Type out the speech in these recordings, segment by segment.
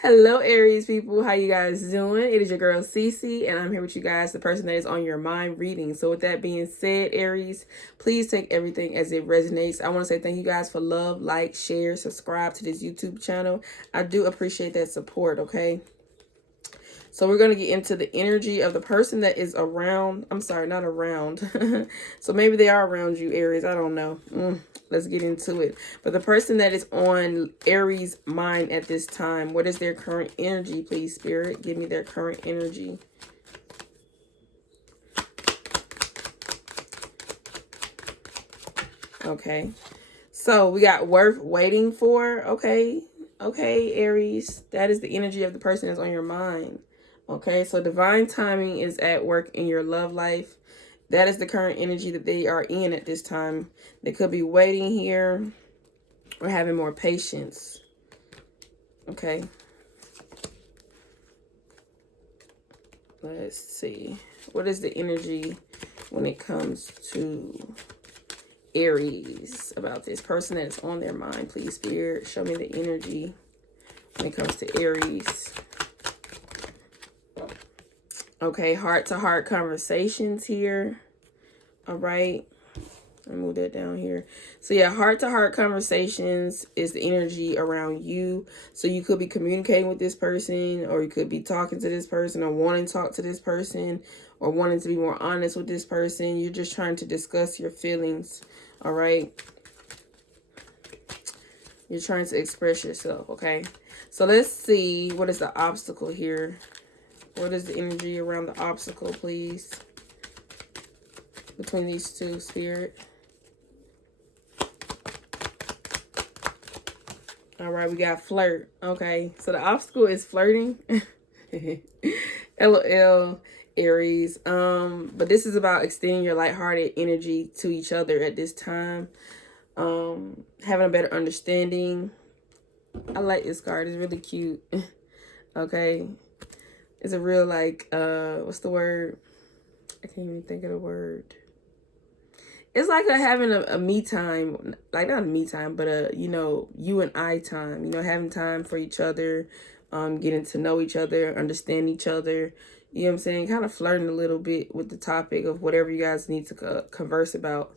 Hello, Aries people. How you guys doing? It is your girl Cece, and I'm here with you guys, the person that is on your mind reading. So with that being said, Aries, please take everything as it resonates. I want to say thank you guys for love, like, share, subscribe to this YouTube channel. I do appreciate that support, okay? So we're going to get into the energy of the person that is around. I'm sorry, not around. So maybe they are around you, Aries. I don't know. Let's get into it. But the person that is on Aries' mind at this time, what is their current energy, please, Spirit? Give me their current energy. Okay. So we got worth waiting for. Okay. Okay, Aries. That is the energy of the person that's on your mind. Okay, so divine timing is at work in your love life. That is the current energy that they are in at this time. They could be waiting here or having more patience. Okay. Let's see. What is the energy when it comes to Aries about this person that is on their mind? Please, Spirit, show me the energy when it comes to Aries. Okay, heart-to-heart conversations here. All right. I'll move that down here. So yeah, heart-to-heart conversations is the energy around you. So you could be communicating with this person, or you could be talking to this person, or wanting to talk to this person, or wanting to be more honest with this person. You're just trying to discuss your feelings. All right. You're trying to express yourself. Okay. So let's see. What is the obstacle here? What is the energy around the obstacle, please? Between these two, Spirit. All right, we got flirt. Okay, so the obstacle is flirting. LOL, Aries. But this is about extending your lighthearted energy to each other at this time. Having a better understanding. I like this card. It's really cute. Okay. It's a real, like, what's the word? I can't even think of the word. It's like having a me time, like not a me time, but a, you and I time, having time for each other, getting to know each other, understand each other, you know what I'm saying? Kind of flirting a little bit with the topic of whatever you guys need to converse about.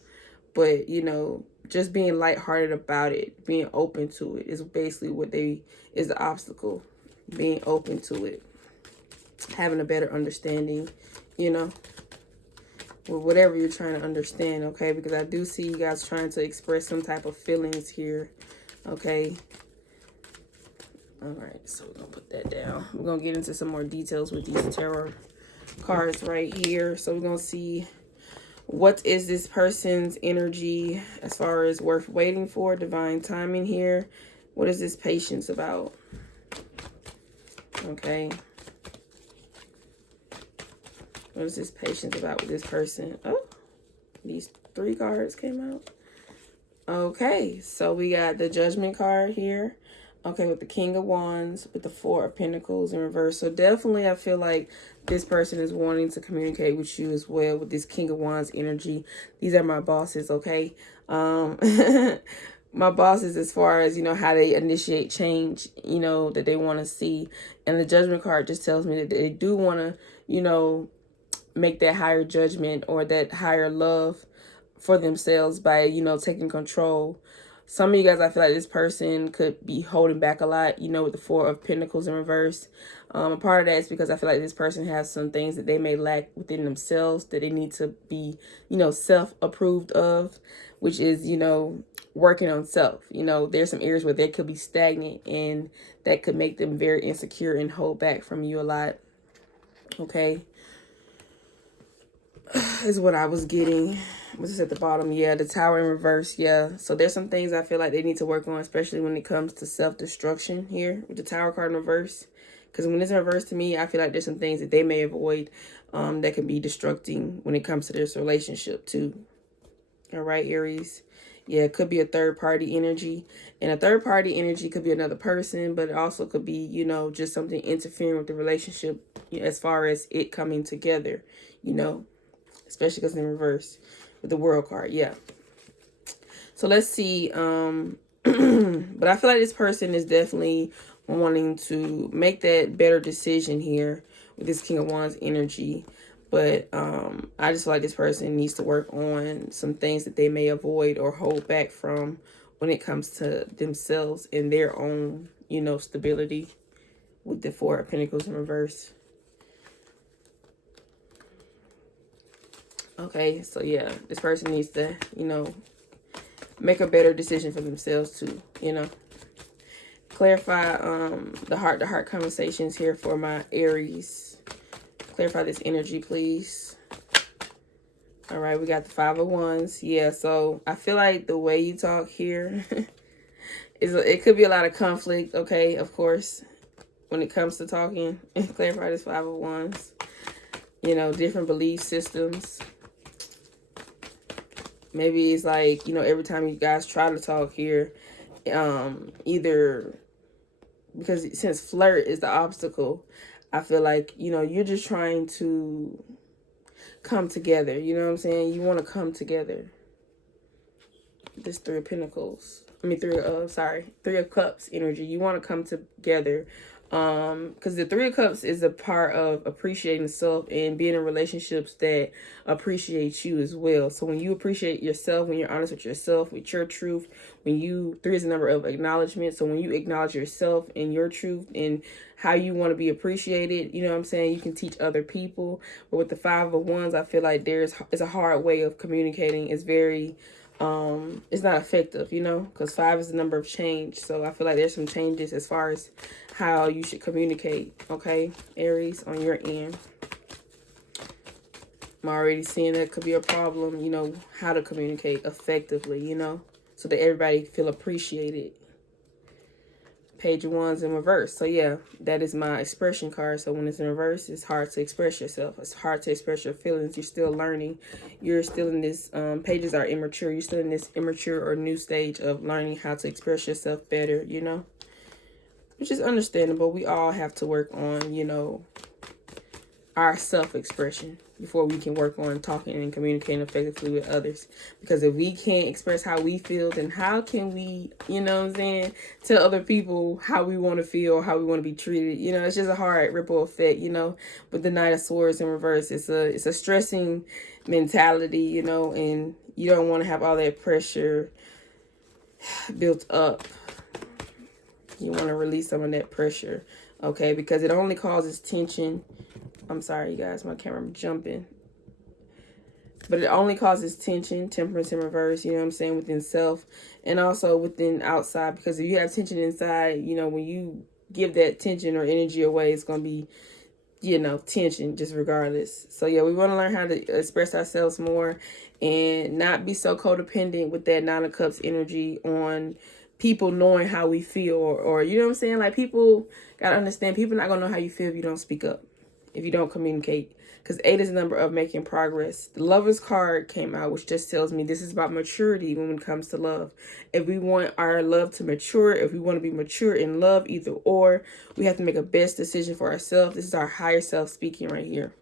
But, just being lighthearted about it, being open to it is basically is the obstacle. Being open to it, having a better understanding, with whatever you're trying to understand, okay? Because I do see you guys trying to express some type of feelings here, okay? All right, so we're going to put that down. We're going to get into some more details with these tarot cards right here. So we're going to see what is this person's energy as far as worth waiting for, divine timing here. What is this patience about? Okay. What is this patience about with this person? Oh, these 3 cards came out. Okay, so we got the Judgment card here. Okay, with the King of Wands, with the 4 of Pentacles in reverse. So definitely I feel like this person is wanting to communicate with you as well with this King of Wands energy. These are my bosses, okay? My bosses as far as, how they initiate change, that they want to see. And the Judgment card just tells me that they do want to, make that higher judgment or that higher love for themselves by, taking control. Some of you guys, I feel like this person could be holding back a lot, with the 4 of Pentacles in reverse. A part of that is because I feel like this person has some things that they may lack within themselves that they need to be, self-approved of, which is, working on self. There's some areas where they could be stagnant and that could make them very insecure and hold back from you a lot. Okay. Is what I was getting. What's this at the bottom? Yeah, the Tower in reverse. Yeah. So there's some things I feel like they need to work on, especially when it comes to self-destruction here with the Tower card in reverse. Because when it's in reverse to me, I feel like there's some things that they may avoid that can be destructing when it comes to this relationship too. All right, Aries. Yeah, it could be a third-party energy. And a third-party energy could be another person, but it also could be, just something interfering with the relationship as far as it coming together, especially because in reverse with the World card. Yeah. So let's see But I feel like this person is definitely wanting to make that better decision here with this King of Wands energy. But I just feel like this person needs to work on some things that they may avoid or hold back from when it comes to themselves and their own, you know, stability with the Four of Pentacles in reverse. Okay, so yeah, this person needs to, you know, make a better decision for themselves too, you know. Clarify the heart-to-heart conversations here for my Aries. Clarify this energy, please. All right, we got the Five of Wands. Yeah, so I feel like the way you talk here it could be a lot of conflict, okay, of course, when it comes to talking. Clarify this Five of Wands. You know, different belief systems. Maybe it's like, you know, every time you guys try to talk here, either because since flirt is the obstacle, I feel like, you know, you're just trying to come together. You know what I'm saying? You want to come together. This Three of Pentacles. I mean, Three of Cups energy. You want to come together. Because the Three of Cups is a part of appreciating self and being in relationships that appreciate you as well. So when you appreciate yourself, when you're honest with yourself, with your truth, three is a number of acknowledgement. So when you acknowledge yourself and your truth and how you want to be appreciated, you know what I'm saying, you can teach other people. But with the Five of Wands, I feel like it's a hard way of communicating. It's very it's not effective, you know, because 5 is the number of change. So I feel like there's some changes as far as how you should communicate, okay, Aries, on your end. I'm already seeing that could be a problem, you know, how to communicate effectively, you know, so that everybody feel appreciated. Page of Wands in reverse. So yeah, that is my expression card. So when it's in reverse, it's hard to express yourself. It's hard to express your feelings. You're still learning. You're still in this, pages are immature. You're still in this immature or new stage of learning how to express yourself better, you know, which is understandable. We all have to work on, you know, our self-expression before we can work on talking and communicating effectively with others. Because if we can't express how we feel, then how can we, you know what I'm saying, tell other people how we want to feel, how we want to be treated? You know, it's just a hard ripple effect, you know. With the Knight of Swords in reverse, it's a stressing mentality, you know, and you don't want to have all that pressure built up. You want to release some of that pressure, okay, because it only causes tension. I'm sorry, you guys, my camera jumping. But it only causes tension, temperance in reverse, you know what I'm saying, within self and also within outside. Because if you have tension inside, you know, when you give that tension or energy away, it's going to be, you know, tension just regardless. So, yeah, we want to learn how to express ourselves more and not be so codependent with that Nine of Cups energy on people knowing how we feel or you know what I'm saying? Like, people got to understand, people not going to know how you feel if you don't speak up, if you don't communicate. Because 8 is the number of making progress. The Lover's card came out, which just tells me this is about maturity when it comes to love. If we want our love to mature, if we want to be mature in love, either or, we have to make a best decision for ourselves. This is our higher self speaking right here.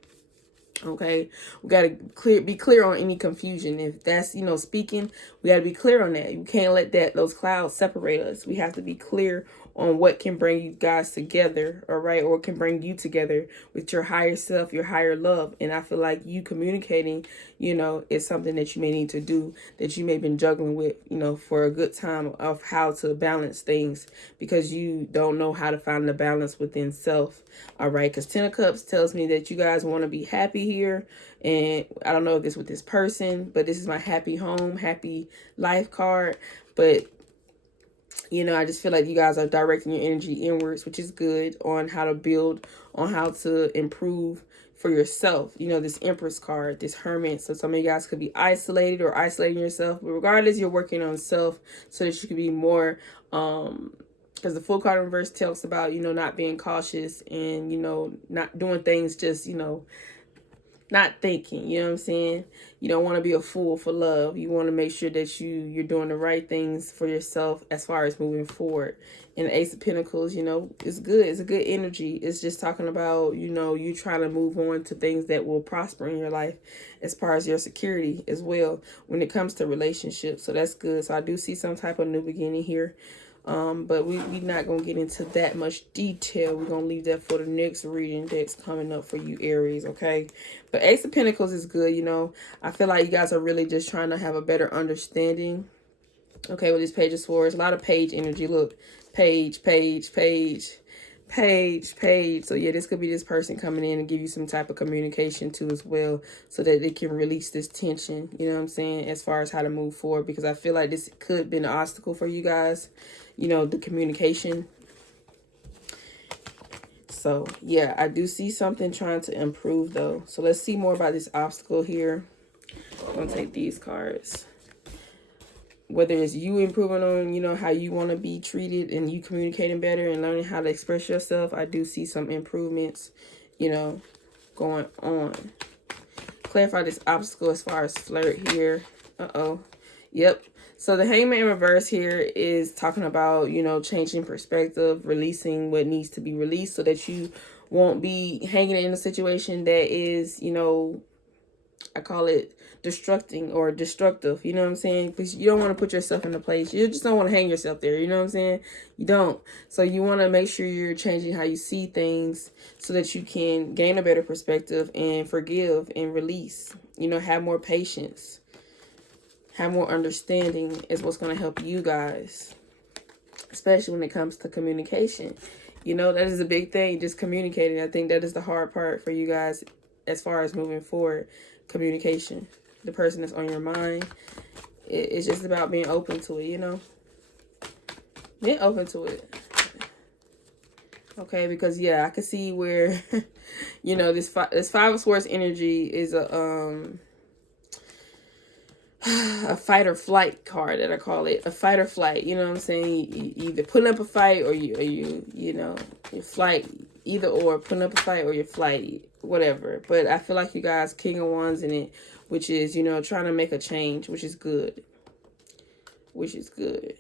Okay, we got to be clear on any confusion. If that's, you know, speaking, we got to be clear on that. You can't let those clouds separate us. We have to be clear on what can bring you guys together, all right, or can bring you together with your higher self, your higher love. And I feel like you communicating, you know, is something that you may need to do, that you may have been juggling with, you know, for a good time of how to balance things, because you don't know how to find the balance within self, all right? Because 10 of Cups tells me that you guys want to be happy here. And I don't know if this with this person, but this is my happy home, happy life card. But you know, I just feel like you guys are directing your energy inwards, which is good, on how to build, on how to improve for yourself. You know, this Empress card, this Hermit. So some of you guys could be isolated or isolating yourself. But regardless, you're working on self so that you can be more, because the Full card in reverse talks about, you know, not being cautious and, you know, not doing things just, you know, not thinking, you know what I'm saying? You don't want to be a fool for love. You want to make sure that you're doing the right things for yourself as far as moving forward. And the Ace of Pentacles, you know, it's good. It's a good energy. It's just talking about, you know, you trying to move on to things that will prosper in your life as far as your security as well when it comes to relationships. So that's good. So I do see some type of new beginning here. But we're not going to get into that much detail. We're going to leave that for the next reading that's coming up for you, Aries, okay? But Ace of Pentacles is good, you know. I feel like you guys are really just trying to have a better understanding, okay, with this Page of Swords. A lot of page energy. Look, page, page, page, page, page. So, yeah, this could be this person coming in and give you some type of communication, too, as well, so that they can release this tension, you know what I'm saying, as far as how to move forward. Because I feel like this could be an obstacle for you guys. You know, the communication. So, yeah, I do see something trying to improve, though. So, let's see more about this obstacle here. I'm going to take these cards. Whether it's you improving on, you know, how you want to be treated and you communicating better and learning how to express yourself, I do see some improvements, you know, going on. Clarify this obstacle as far as flirt here. Yep. So the Hangman in reverse here is talking about, you know, changing perspective, releasing what needs to be released so that you won't be hanging in a situation that is, you know, I call it destructing or destructive. You know what I'm saying? Because you don't want to put yourself in a place. You just don't want to hang yourself there. You know what I'm saying? You don't. So you want to make sure you're changing how you see things so that you can gain a better perspective and forgive and release. You know, have more patience. Have more understanding is what's going to help you guys, especially when it comes to communication. You know, that is a big thing, just communicating. I think that is the hard part for you guys as far as moving forward. Communication. The person that's on your mind. It's just about being open to it, you know. Being open to it. Okay, because, yeah, I can see where, you know, this Five of Swords energy is a fight or flight card that I call it. A fight or flight, you know what I'm saying? You either putting up a fight or you know, your flight, either or, putting up a fight or your flight, whatever. But I feel like you guys, King of Wands in it, which is, you know, trying to make a change, which is good. Which is good.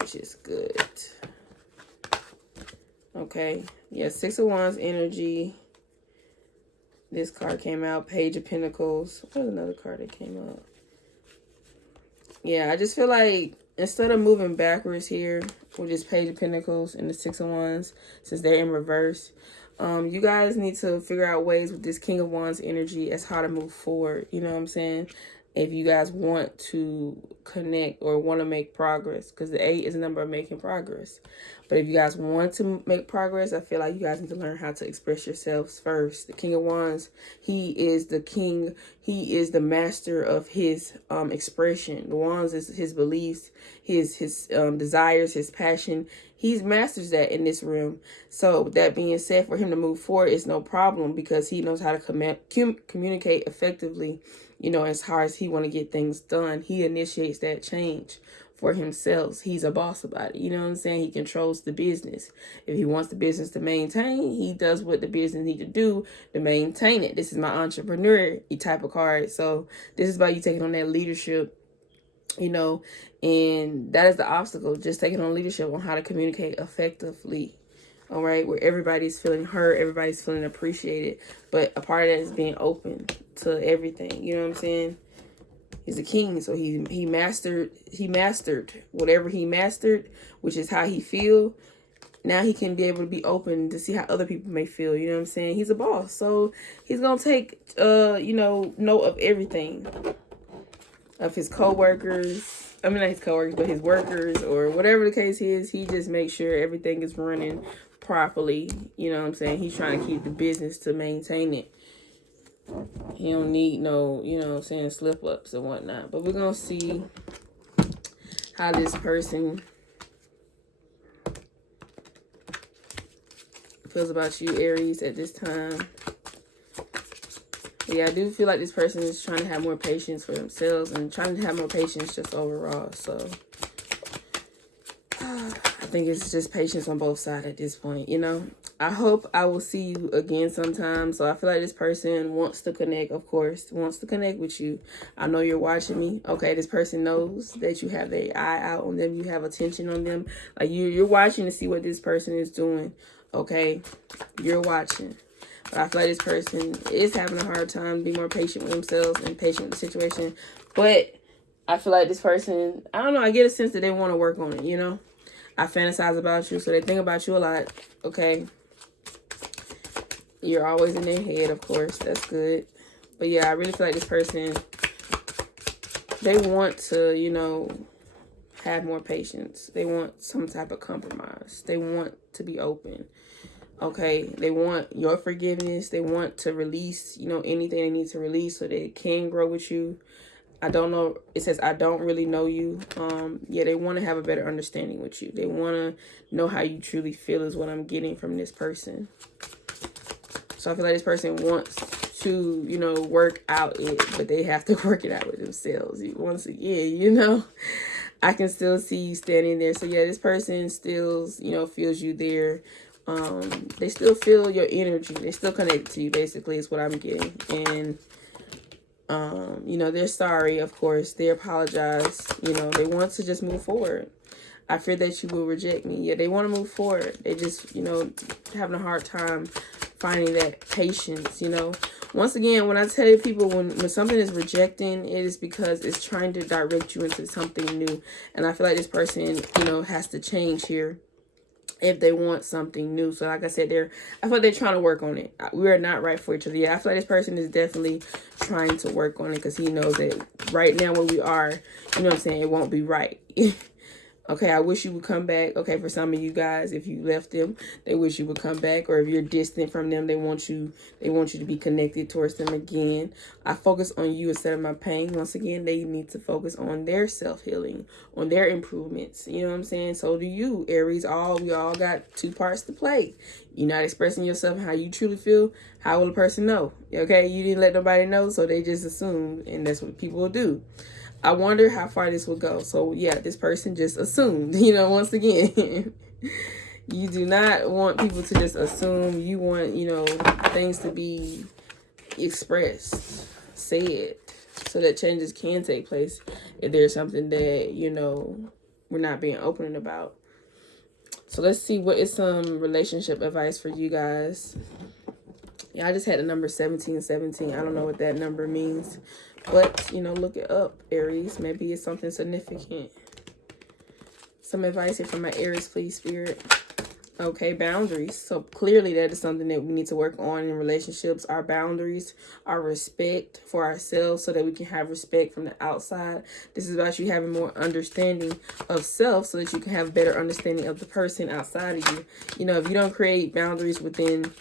Which is good. Okay. Yeah, Six of Wands energy. This card came out, Page of Pentacles. What was another card that came out? Yeah, I just feel like instead of moving backwards here, with this Page of Pentacles and the Six of Wands, since they're in reverse, you guys need to figure out ways with this King of Wands energy as how to move forward. You know what I'm saying? If you guys want to connect or want to make progress, because the 8 is a number of making progress. But if you guys want to make progress, I feel like you guys need to learn how to express yourselves first. The King of Wands, he is the king. He is the master of his expression. The Wands is his beliefs, his desires, his passion. He masters that in this room. So with that being said, for him to move forward is no problem because he knows how to communicate effectively. You know, as far as he want to get things done, he initiates that change for himself. He's a boss about it. You know what I'm saying? He controls the business. If he wants the business to maintain, he does what the business need to do to maintain it. This is my entrepreneur type of card. So this is about you taking on that leadership, you know, and that is the obstacle. Just taking on leadership on how to communicate effectively. All right, where everybody's feeling heard, everybody's feeling appreciated, but a part of that is being open to everything. You know what I'm saying? He's a king, so he mastered whatever he mastered, which is how he feel. Now he can be able to be open to see how other people may feel. You know what I'm saying? He's a boss, so he's gonna take you know, note of everything, of his co-workers. I mean, not his co-workers, but his workers, or whatever the case is. He just makes sure everything is running properly. You know what I'm saying? He's trying to keep the business to maintain it. He don't need no, you know what I'm saying, slip-ups and whatnot. But we're going to see how this person feels about you, Aries, at this time. Yeah, I do feel like this person is trying to have more patience for themselves and trying to have more patience just overall. So I think it's just patience on both sides at this point, you know. I hope I will see you again sometime. So I feel like this person wants to connect, of course, wants to connect with you. I know you're watching me. Okay, this person knows that you have their eye out on them. You have attention on them. Like you're watching to see what this person is doing. Okay, you're watching. But I feel like this person is having a hard time. Be more patient with themselves and patient with the situation. But I feel like this person, I don't know, I get a sense that they want to work on it, you know? I fantasize about you, so they think about you a lot, okay? You're always in their head, of course. That's good. But yeah, I really feel like this person, they want to, you know, have more patience. They want some type of compromise. They want to be open. Okay, they want your forgiveness. They want to release, you know, anything they need to release so they can grow with you. I don't know. It says, I don't really know you. Yeah, they want to have a better understanding with you. They want to know how you truly feel is what I'm getting from this person. So I feel like this person wants to, you know, work out it, but they have to work it out with themselves. Once again, you know, I can still see you standing there. So yeah, this person still, you know, feels you there. They still feel your energy. They still connect to you, basically, is what I'm getting. And you know, they're sorry, of course. They apologize. You know, they want to just move forward. I fear that you will reject me. Yeah, they want to move forward. They just, you know, having a hard time finding that patience, you know. Once again, when I tell you people, when something is rejecting, it is because it's trying to direct you into something new. And I feel like this person, you know, has to change here if they want something new. So like I said, I feel like they're trying to work on it. We are not right for each other. Yeah, I feel like this person is definitely trying to work on it because he knows that right now where we are, you know what I'm saying, it won't be right. Okay, I wish you would come back. Okay, for some of you guys, if you left them, they wish you would come back. Or if you're distant from them, they want you to be connected towards them again. I focus on you instead of my pain. Once again, they need to focus on their self-healing, on their improvements. You know what I'm saying? So do you, Aries. We all got two parts to play. You're not expressing yourself how you truly feel. How will a person know? Okay, you didn't let nobody know, so they just assumed, and that's what people will do. I wonder how far this will go. So yeah, this person just assumed, you know, once again, you do not want people to just assume. You want, you know, things to be expressed, said, so that changes can take place if there's something that, you know, we're not being open about. So let's see, what is some relationship advice for you guys? Yeah, I just had the number 1717. I don't know what that number means. But, you know, look it up, Aries. Maybe it's something significant. Some advice here from my Aries, please, Spirit. Okay, boundaries. So clearly that is something that we need to work on in relationships. Our boundaries, our respect for ourselves so that we can have respect from the outside. This is about you having more understanding of self so that you can have better understanding of the person outside of you. You know, if you don't create boundaries within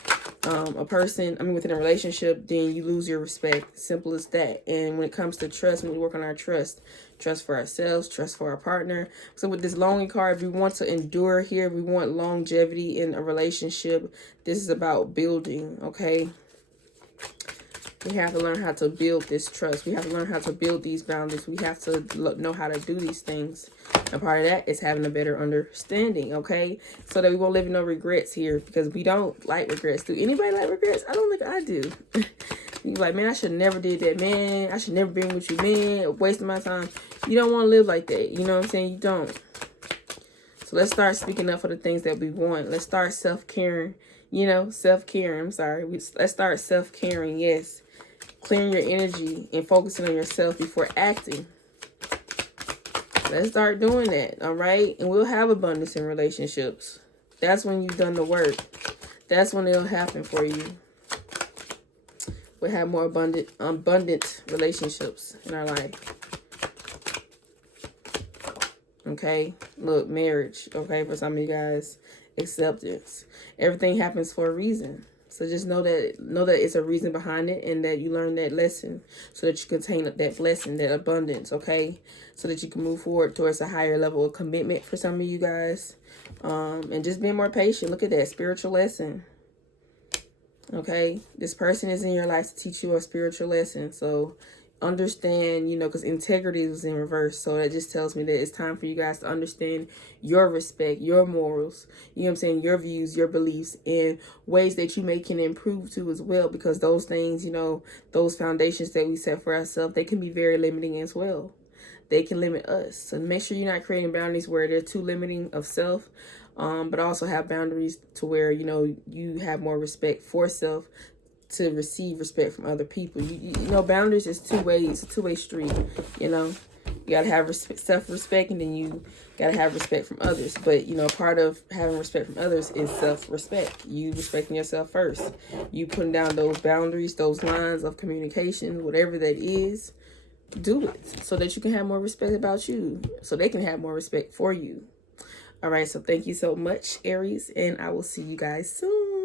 within a relationship, then you lose your respect. Simple as that. And when it comes to trust, when we work on our trust for ourselves, trust for our partner. So with this longing card, we want to endure here. We want longevity in a relationship. This is about building, okay? We have to learn how to build this trust. We have to learn how to build these boundaries. We have to know how to do these things. And part of that is having a better understanding, okay? So that we won't live in no regrets here, because we don't like regrets. Do anybody like regrets? I don't think I do. You're like, man, I should never did that, man. I should never been with you, man. Wasting my time. You don't want to live like that. You know what I'm saying? You don't. So let's start speaking up for the things that we want. Let's start self-caring. You know, self-caring. I'm sorry. Let's start self-caring, yes. Clearing your energy and focusing on yourself before acting. Let's start doing that, all right? And we'll have abundance in relationships. That's when you've done the work. That's when it'll happen for you. We'll have more abundant relationships in our life. Okay? Look, marriage, okay, for some of you guys, acceptance. Everything happens for a reason. So just know that it's a reason behind it, and that you learn that lesson so that you contain that blessing, that abundance, okay? So that you can move forward towards a higher level of commitment for some of you guys. And just being more patient. Look at that spiritual lesson. Okay? This person is in your life to teach you a spiritual lesson. So, understand, you know, because integrity was in reverse. So that just tells me that it's time for you guys to understand your respect, your morals, you know what I'm saying, your views, your beliefs, and ways that you may can improve to as well. Because those things, you know, those foundations that we set for ourselves, they can be very limiting as well. They can limit us. So make sure you're not creating boundaries where they're too limiting of self, but also have boundaries to where, you know, you have more respect for self to receive respect from other people. You know, boundaries is two ways, a two-way street, you know. You got to have self-respect, and then you got to have respect from others. But, you know, part of having respect from others is self-respect. You respecting yourself first. You putting down those boundaries, those lines of communication, whatever that is. Do it so that you can have more respect about you, so they can have more respect for you. All right, so thank you so much, Aries, and I will see you guys soon.